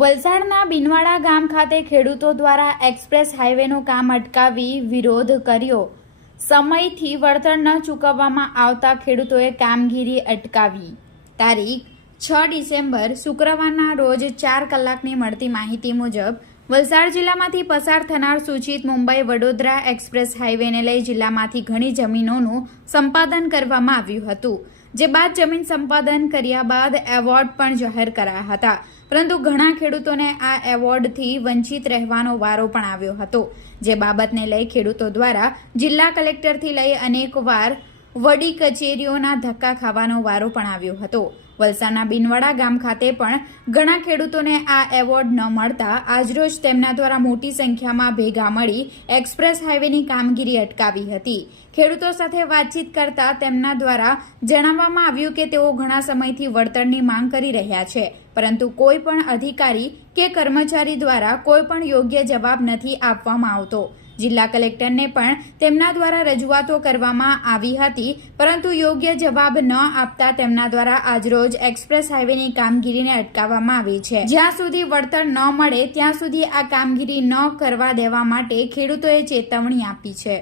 વલસાડના બિનવાડા ગામ ખાતે ખેડૂતો દ્વારા એક્સપ્રેસ હાઈવેનું કામ અટકાવી વિરોધ કર્યો. સમયથી વળતર ન ચૂકવવામાં આવતા ખેડૂતોએ કામગીરી અટકાવી. તારીખ છ ડિસેમ્બર, શુક્રવારના રોજ ચાર કલાકની મળતી માહિતી મુજબ, વલસાડ જિલ્લામાંથી પસાર થનાર સૂચિત મુંબઈ વડોદરા એક્સપ્રેસ હાઈવેને લઈ જિલ્લામાંથી ઘણી જમીનોનું સંપાદન કરવામાં આવ્યું હતું. જે બાદ જમીન સંપાદન કર્યા બાદ એવોર્ડ પણ જાહેર કરાયા હતા. પરંતુ ઘણા ખેડૂતોને આ એવોર્ડથી વંચિત રહેવાનો વારો પણ આવ્યો હતો. જે બાબતને લઈ ખેડૂતો દ્વારા જિલ્લા કલેક્ટરથી લઈ અનેકવાર વડી કચેરીઓના ધક્કા ખાવાનો વારો પણ આવ્યો હતો. વલસાડના બિનવાડા ગામ ખાતે પણ ઘણા ખેડૂતોને આ એવોર્ડ ન મળતા આજરોજ તેમના દ્વારા મોટી સંખ્યામાં ભેગા મળી એક્સપ્રેસ હાઇવેની કામગીરી અટકાવી હતી. ખેડૂતો સાથે વાતચીત કરતા તેમના દ્વારા જણાવવામાં આવ્યું કે તેઓ ઘણા સમયથી વળતરની માંગ કરી રહ્યા છે, પરંતુ કોઈ પણ અધિકારી કે કર્મચારી દ્વારા કોઈ પણ યોગ્ય જવાબ નથી આપવામાં આવતો. જિલ્લા કલેક્ટરને પણ તેમના દ્વારા રજૂઆતો કરવામાં આવી હતી, પરંતુ યોગ્ય જવાબ ન આપતા તેમના દ્વારા આજરોજ એક્સપ્રેસ હાઈવેની કામગીરીને અટકાવવામાં આવી છે. જ્યાં સુધી વળતર ન મળે, ત્યાં સુધી આ કામગીરી ન કરવા દેવા માટે ખેડૂતોએ ચેતવણી આપી છે.